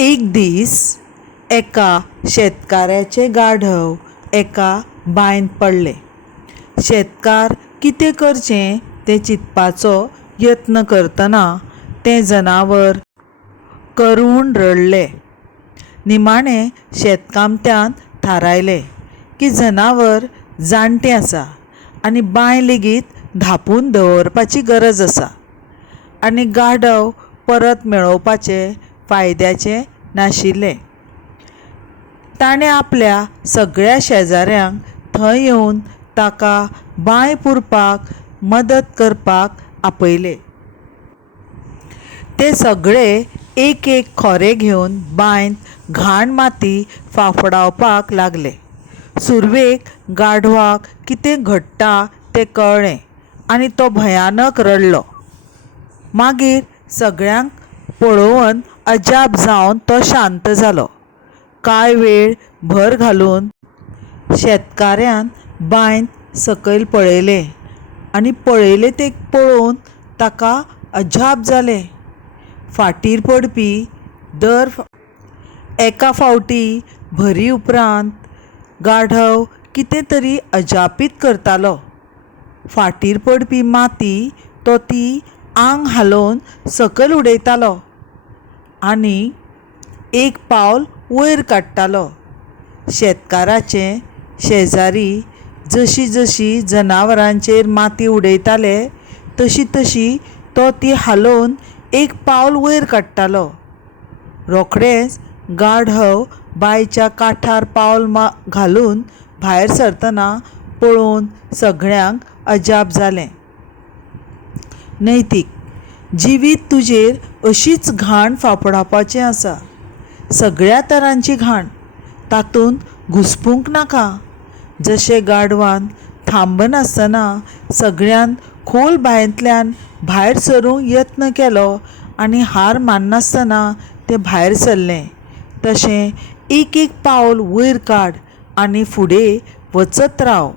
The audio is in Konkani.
एक दीस एका शेतकाराचे गाढव एका बांयंत पडले. शेतकार कितें करचें तें चिंतपाचो यत्न करतना तें जनावर करून रडलें. निमाणें शेतकामत्यान थारायलें की जनावर जाणटें आसा आनी बांय लेगीत धांपून दवरपाची गरज आसा आनी गाढव परत मेळोवपाचें फायद्याचें नाशिल्लें. ताणें आपल्या सगळ्या शेजाऱ्यांक थंय येवन ताका बांय पुरपाक मदत करपाक आपयलें. ते सगळे एक एक खोरें घेवन बांयंत घाण माती फाफडावपाक लागले. सुरवेक गाढवाक कितें घडटा तें कळ्ळें आनी तो भयानक रडलो. मागीर सगळ्यांक पळोवन अजाप जावन तो शांत जालो. कांय वेळ भर घालून शेतकारान बांयंत सकयल पळयलें आनी पळयलें तें पळोवन ताका अजाप जालें. फाटीर पडपी दर एका फावटी भरी उपरांत गाढव कितें तरी अजापीत करतालो. फाटीर पडपी माती तो ती आंग हालोवन सकयल उडयतालो आनी एक पावल वयर काडटालो. शेतकाराचे शेजारी जशी जशी जनावरांचेर माती उडयताले तशी तशी तो ती हालोवन एक पावल वयर काडटालो. रोखडेंच गाढव बांयच्या कांठार पावल घालून भायर सरतना पळोवन सगळ्यांक अजाप जालें. नैतीक जिवीत तुजेर अशीच घाण फाफडावपाचें आसा. सगळ्या तरांची घाण, तातूंत घुसपूंक नाका. जशें गाढवान थांबनासतना सगळ्यान खोल बांयंतल्यान भायर सरूंक यत्न केलो आनी हार माननासतना तें भायर सरलें, तशें एक एक पावल वयर काड आनी फुडें वचत राव.